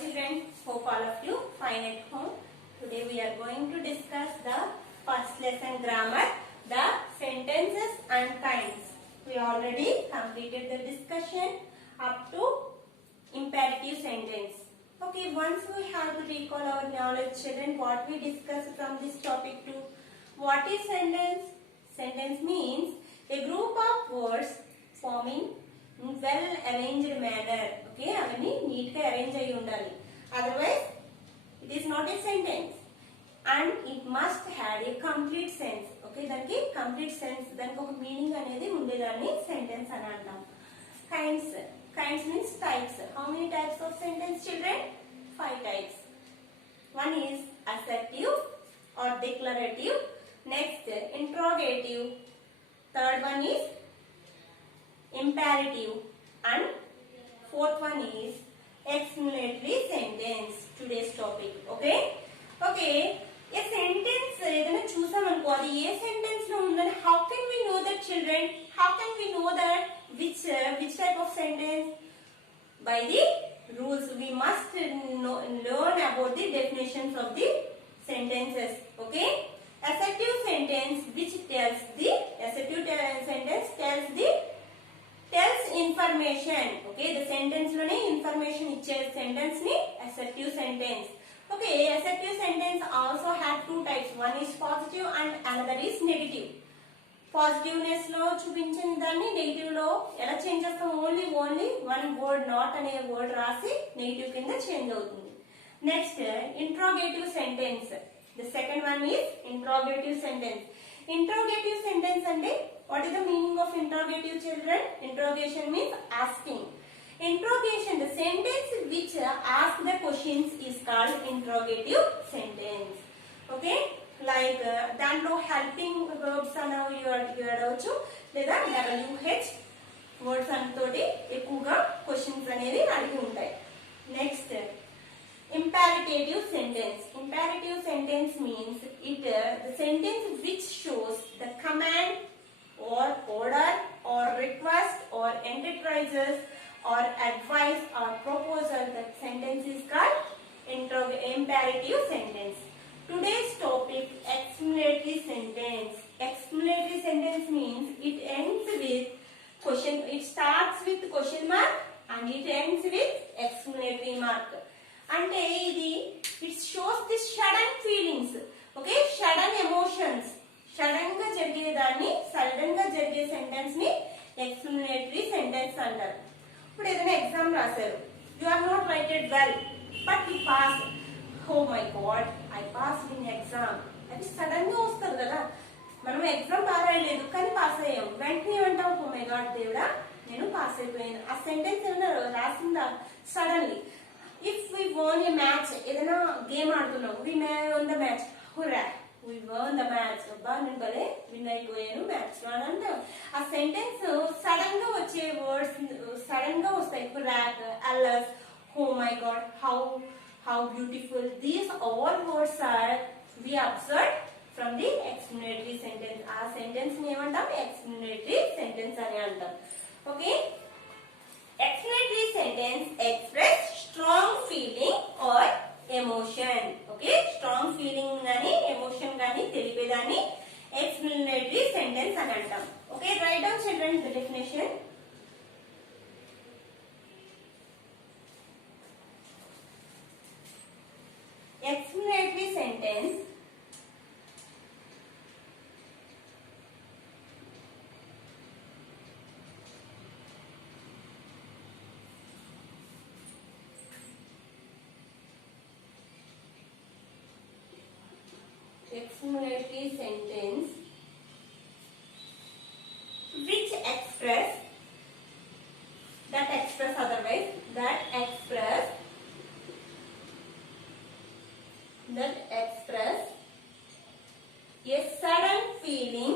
children, hope all of you fine at home. Today we are going to discuss the first lesson grammar, the sentences and kinds. We already completed the discussion up to imperative sentence. Okay, once we have to recall our knowledge, children, what we discussed from this topic to what is sentence? Sentence means a group of words forming well arranged manner. Okay, avani neat ga arrange ayi undali. Otherwise it is not a sentence and it must have a complete sense. Okay, daniki complete sense, daniki oka meaning anedi undedani sentence ani antam. Kinds means types. How many types of sentence, children? 5 types. One is assertive or declarative. Next, interrogative. Third one is imperative. And fourth one is explanatory sentence. Today's topic. Okay? Okay. A sentence, edana chusam anko adi ye sentence lo undani. How can we know that, children? How can we know that which type of sentence? By the rules. We must learn about the definitions of the sentences. Okay? Assertive sentence which tells information. Okay, the sentence lone information iche sentence ni assertive sentence. Okay, assertive sentence also have two types. One is positive and another is negative. Positiveness లో చూపించిన దాన్ని నెగటివ్ లో ఎలా change చేస్తాం? Only one word not అనే word రాసి negative కింద change అవుతుంది. Next interrogative sentence. The second one is interrogative sentence. Interrogative sentence అంటే what is the meaning of interrogative, children? Interrogation means asking. Interrogation, the sentence which ask the questions is called interrogative sentence. Okay, like దాంట్లో helping verbs అనేవి వాడవచ్చు లేదా WH words తోటి ఎక్కువగా క్వశ్చన్స్ అనేవి అడిగి ఉంటాయి. Next imperative sentence. Imperative sentence means the sentence which shows the command or order or request or enterprises or advice or proposal. That sentence is called imperative sentence. Today's topic, explanatory sentence. Explanatory sentence means it ends with question. It starts with question mark and it ends with explanatory mark. అంటే ఇది it shows the sudden feelings. Okay, sudden emotions. Sudden గా జరిగేదాన్ని సడన్ గా జరిగే సెంటెన్స్ ని explanatory sentence అంటారు. ఇప్పుడు ఏదైనా ఎగ్జామ్ రాశారు, you are not writed well but you pass. Oh my God, I pass in exam. అది సడన్ గా వస్తారు కదా. మనం ఎగ్జామ్ బాగా రాయలేదు కానీ పాస్ అయ్యాం, వెంటనే అంటాం ఓ మై గాడ్ దేవుడా నేను పాస్ అయిపోయాను. ఆ సెంటెన్స్ ఏమైనా రాసిందా? Suddenly. If we won a match, ఏదైనా గేమ్ ఆడుతున్నాం, we may won the match, hurrah we won the match. అబ్బా నేను భలే విన్ అయిపోయాను మ్యాచ్ లో అని అంటాం. ఆ సెంటెన్స్ సడన్ గా వచ్చే వర్డ్స్ సడన్ గా వస్తాయి. Crack, alas, oh my God, how beautiful. These all words are we observe from the explanatory sentence. ఆ సెంటెన్స్ ని ఏమంటాం? ఎక్స్ప్లనేటరీ సెంటెన్స్ అని అంటాం. Okay, explanatory sentence express strong feeling or emotion. Okay, strong feeling గానీ emotion గానీ తెలిపేదాన్ని explanatory sentence అని అంటాం. Okay, write down children the definition. Explanatory sentence explanatory sentence which express a sudden feeling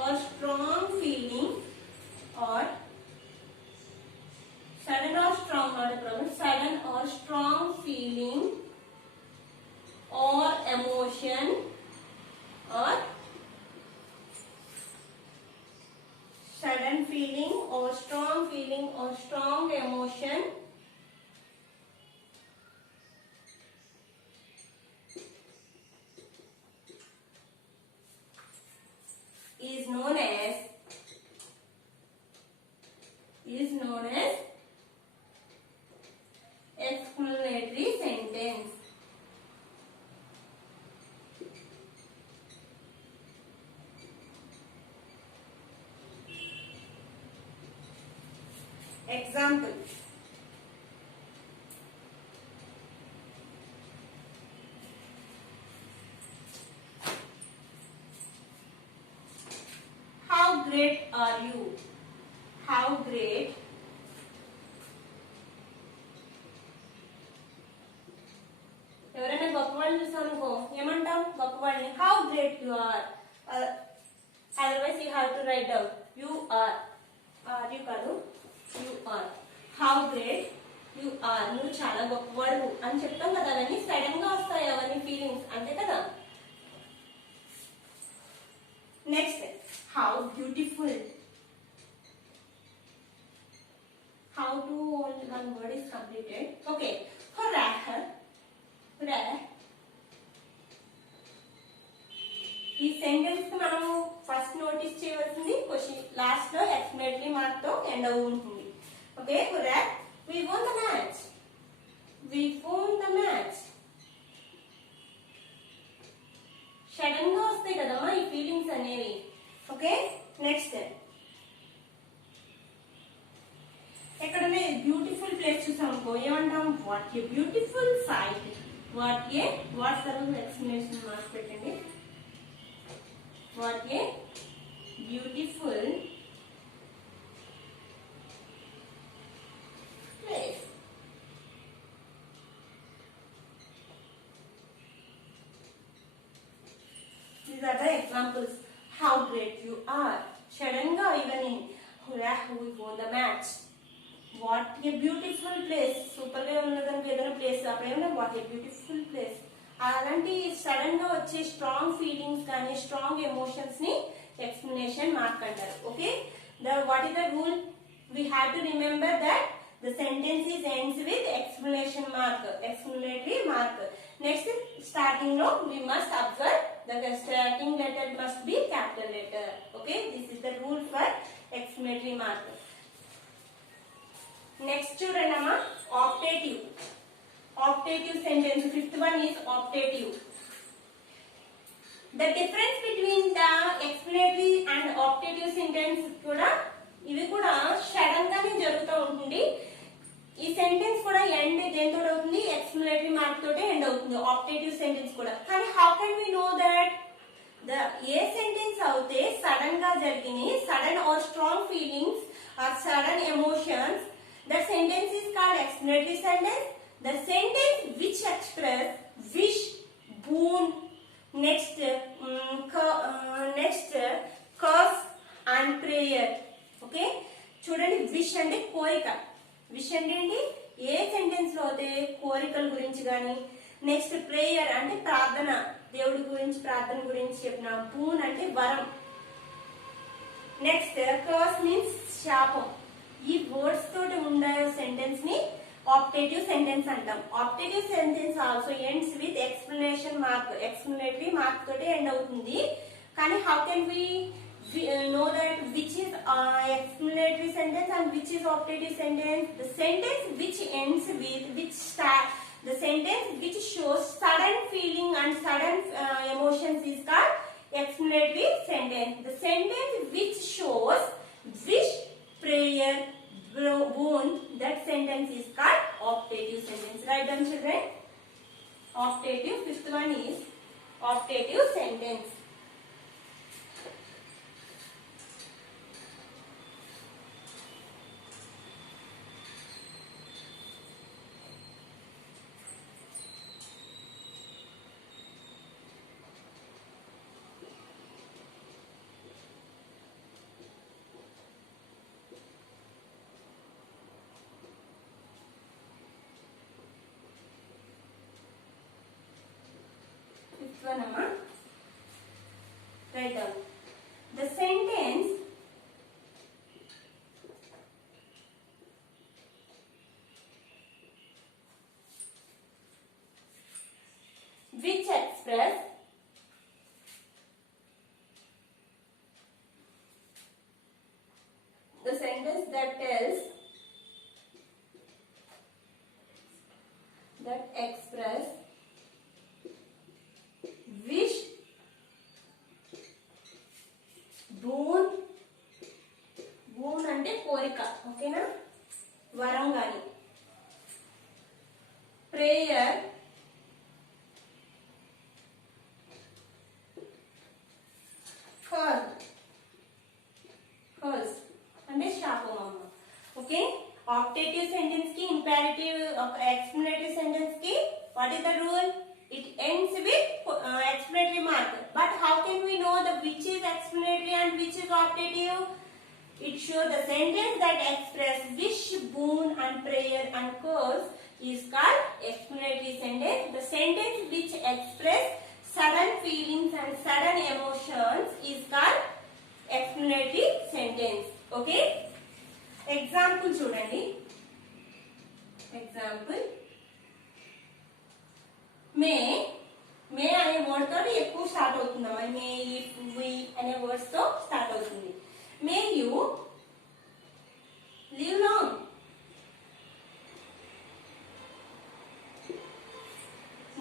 or strong feeling or sudden or strong, not a problem, sudden or strong feeling or emotion or feeling or strong emotion is known as explanatory sentence. Example. How great are you? How great ఎవరైనా గొప్పవాళ్ళని చూసామనుకో ఏమంటాం గొప్పవాళ్ళని how great you are otherwise you have to write down you are you కాదు you are how great you are నువ్వు చాలా గొప్పవాడు అని చెప్తాం కదా అవన్నీ సడన్ గా వస్తాయి అవన్నీ ఫీలింగ్స్ అంతే కదా next how beautiful how to only one word is completed okay rare ఈ సెంటెన్స్ కి మనం ఫస్ట్ నోటీస్ చేయవలసింది క్వశ్చన్ లాస్ట్ లో ఎక్స్ప్లెనేటరీ మార్క్ తో ఎండ్ అవు ఉంటుంది okay rare we won the match sudden గా వస్తాయి కదమ్మా ఈ ఫీలింగ్స్ అనేవి ఓకే నెక్స్ట్ ఎక్కడనే బ్యూటిఫుల్ ప్లేస్ చూసామనుకో ఏమంటాం what a beautiful sight what సర్వస్ ఎక్స్ప్లెనేషన్ మార్క్స్ పెట్టండి what a beautiful place these are the examples how great you are sudden గా ఇవన్నీ who won the match what a beautiful place super గా ఉన్నదానికి ఏదైనా place అప్పుడేమన్నా వాట్ ఏ బ్యూటిఫుల్ ప్లేస్ అలాంటి sudden గా వచ్చే స్ట్రాంగ్ ఫీలింగ్స్ కానీ స్ట్రాంగ్ ఎమోషన్స్ ని ఎక్స్ప్లెనేషన్ మార్క్ అంటారు okay what is the rule we have to remember that the sentence is ends with explanation mark explanatory mark next starting లో we must observe the starting letter must be capital letter okay this is the rule for explanatory mark next చూడండి అమ్మా optative sentence fifth one is optative the difference between the explanatory and optative sentence కూడా ఇవి కూడా సడన్ గానే జరుగుతూ ఉంటుంది ఈ సెంటెన్స్ కూడా ఎండ్ దేంతో అవుతుంది ఎక్స్ప్లెనేటరీ మార్క్ తోటే ఎండ్ అవుతుంది ఆప్టేటివ్ సెంటెన్స్ కూడా కానీ how can we know that a sentence అయితే సడన్ గా జరిగినాయి sudden or strong feelings or sudden emotions the sentence is called explanatory sentence the sentence which express wish boon next curse and prayer okay చూడండి విష్ అంటే కోరిక విష్ అంటే ఏంటి ఏ సెంటెన్స్ లో అయితే కోరికల గురించి గాని నెక్స్ట్ ప్రేయర్ అంటే ప్రార్థన దేవుడి గురించి ప్రార్థన గురించి చెప్పిన బూన్ అంటే వరం నెక్స్ట్ కర్స్ మీన్స్ శాపం ఈ వర్డ్స్ తోటి ఉండే సెంటెన్స్ ని ఆప్టేటివ్ సెంటెన్స్ అంటాం optative sentence also ends with explanation mark explanatory mark తోటి ఎండ్ అవుతుంది కానీ how can we know that which is explanatory sentence and which is optative sentence the sentence which ends with the sentence which shows sudden feeling and sudden emotions is called explanatory sentence the sentence which shows wish prayer boon that sentence is called optative sentence write down children optative fifth one is optative sentence write down the sentence which express the sentence that tells that express wish, boon, boon అంటే కోరిక, ఓకేనా, వరం గాని, prayer, curse అంటే శాపం అమ్మ. Okay, optative sentence కి, imperative explanatory sentence కి what is the rule? It ends with explanatory mark. But how can we know the which is explanatory and which is optative? It shows the sentence that express wish, boon and prayer and curse is called explanatory sentence. The sentence which express sudden feelings and sudden emotions is called explanatory sentence. Okay, example చూడండి. Example, మే అనే వర్డ్ తోటి ఎక్కువ స్టార్ట్ అవుతుందమ్మా. మే, ఇఫ్, వి అనే వర్డ్స్ తో స్టార్ట్ అవుతుంది. May you live long.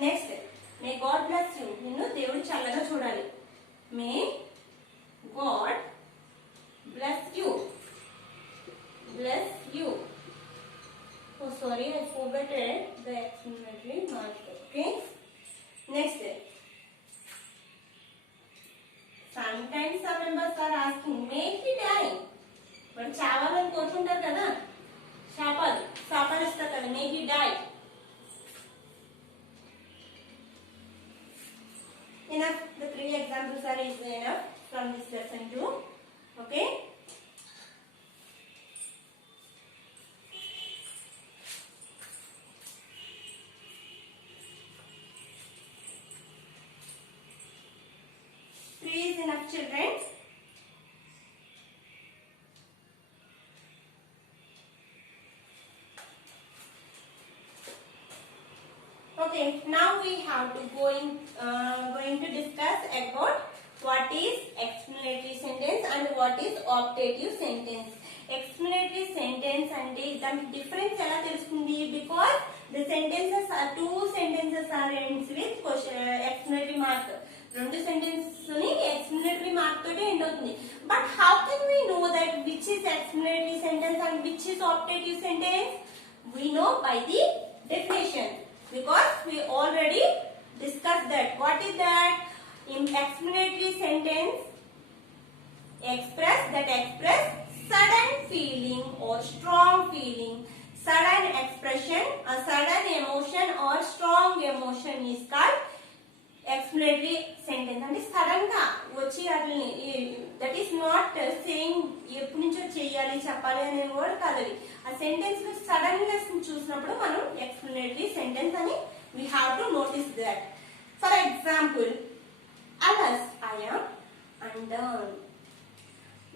Next, may God bless you. నిన్ను దేవుడు చల్లగా చూడాలి. May God bless you. Bless you. Oh, sorry, I forgot the explanatory mark. Okay. Next. Sometimes some members are asking, make it die. But చావాలని కోరుకుంటారు కదా, శాపాలు ఇస్తారు కదా, make it die. Enough. The 3 examples are enough from this lesson too. Okay. Is enough, children. Okay, now we have to going to discuss about what is explanatory sentence and what is optative sentence. Explanatory sentence అంటే దాని డిఫరెన్స్ ఎలా తెలుస్తుంది? Because the sentences are 2 sentences are ends with explanatory mark. 2 sentences ని explanatory mark తోటి end అవుతుంది. But how can we know that which is explanatory sentence and which is optative sentence? We know by the definition, because we already discussed that. What is that? In explanatory sentence, express sudden feeling or strong feeling. Sudden expression, a sudden emotion or strong emotion is called explanatory sentence. అంటే సడన్ గా వచ్చి అట్లని, that is not saying ఎప్పటి నుంచో చెయ్యాలి చెప్పాలి అనే వర్డ్ కాదు అది. ఆ సెంటెన్స్ లో సడన్ గా చూసినప్పుడు మనం ఎక్స్ప్లనేటరీ సెంటెన్స్ అని we have to notice that. For example, alas, I am undone.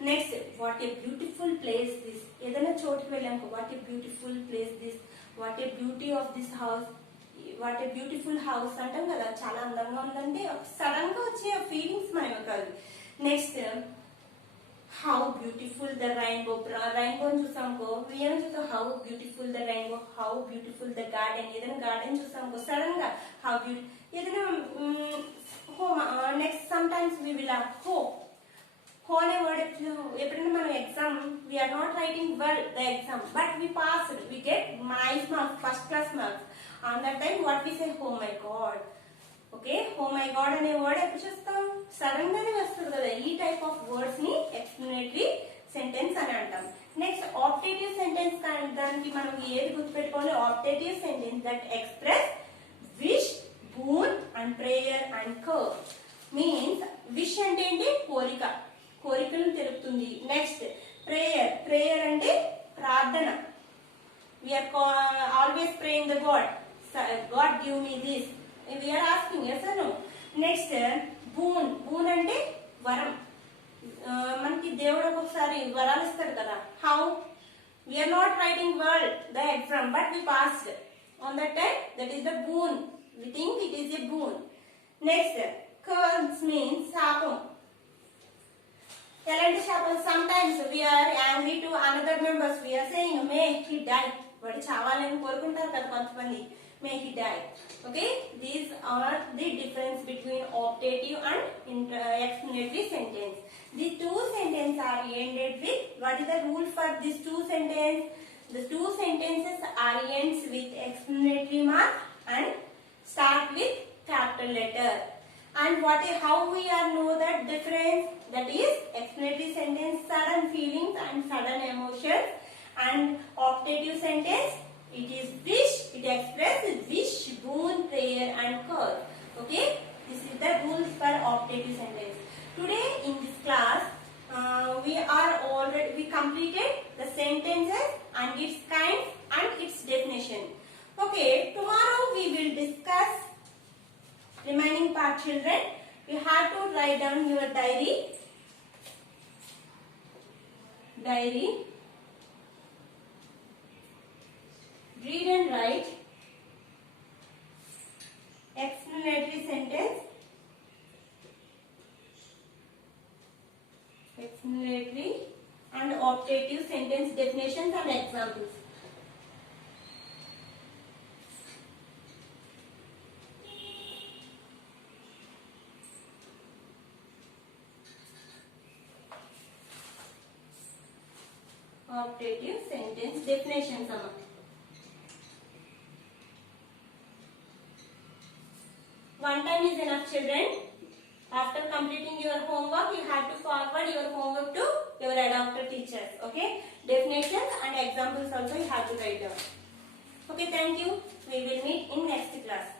Next, what a beautiful place this. ఏదైనా చోటుకి వెళ్ళాము, what a beautiful place this, what a beauty of this house, what a beautiful house అంటాం కదా, చాలా అందంగా ఉందంటే సడన్ గా వచ్చే ఫీలింగ్స్ మనమే కాదు. Next, how beautiful the rainbow. Rainbow చూసామనుకో, ఏం చూస్తాం, how beautiful the rainbow, how beautiful the garden. ఏదైనా గార్డెన్ చూసామనుకో సడన్ గా హౌ బ్యూటి. ఏదైనా home. Next, some times we will ho అనే వర్డ్ ఎప్పుడైనా మనం exam, we are not writing well the exam but we pass, we get nice marks, first class marks. On that time what we say, oh my god. Okay, oh my god అనే వర్డ్ ఎప్పుడు చూస్తాం, సడన్ గానే వస్తుంది కదా. ఈ type of words ని explanatory sentence అని అంటాం. Next, optative sentence. దానికి మనం ఏది గుర్తుపెట్టుకోవాలి? Optative sentence that express wish, boon and prayer and curse. Means wish అంటే ఏంటి? కోరికలను తెలుపుతుంది. నెక్స్ట్, ప్రేయర్ అంటే ప్రార్థన. We are always praying the God give me this. We are asking, yes or no? Next, boon అంటే వరం. మనకి దేవుడు ఒక్కొక్కసారి వరాలు ఇస్తాడు కదా. How? We are not writing well the exam but we passed. On that time, that is the boon. We think it is a boon. Next, curse means శాపం. ఎలాంటి శాపం? sometimes we are angry to another members, we are saying may he die. వాడు చావాలని కోరుకుంటారు కదా కొంతమంది. may he die. Okay, these are the difference between optative and explanatory sentence. The two sentences are ended with, what is the rule for these two sentences? The two sentences are ends with explanatory mark and start with capital letter. And how we are know that difference? That is explanatory sentence sudden feelings and sudden emotions, and optative sentence it is wish, it expresses wish, boon, prayer and curse. Okay, this is the rules for optative sentence. Today in this class we completed the sentences and its kinds and its definition. Okay, tomorrow we will discuss remaining part. Children, you have to write down your diary, read and write explanatory sentence, explanatory and optative sentence definitions and examples. Optative sentence definitions. One time is enough, children. After completing your homework, you have to forward your homework to your adopted teachers. Okay, definitions and examples also you have to write down. Okay, thank you. We will meet in next class.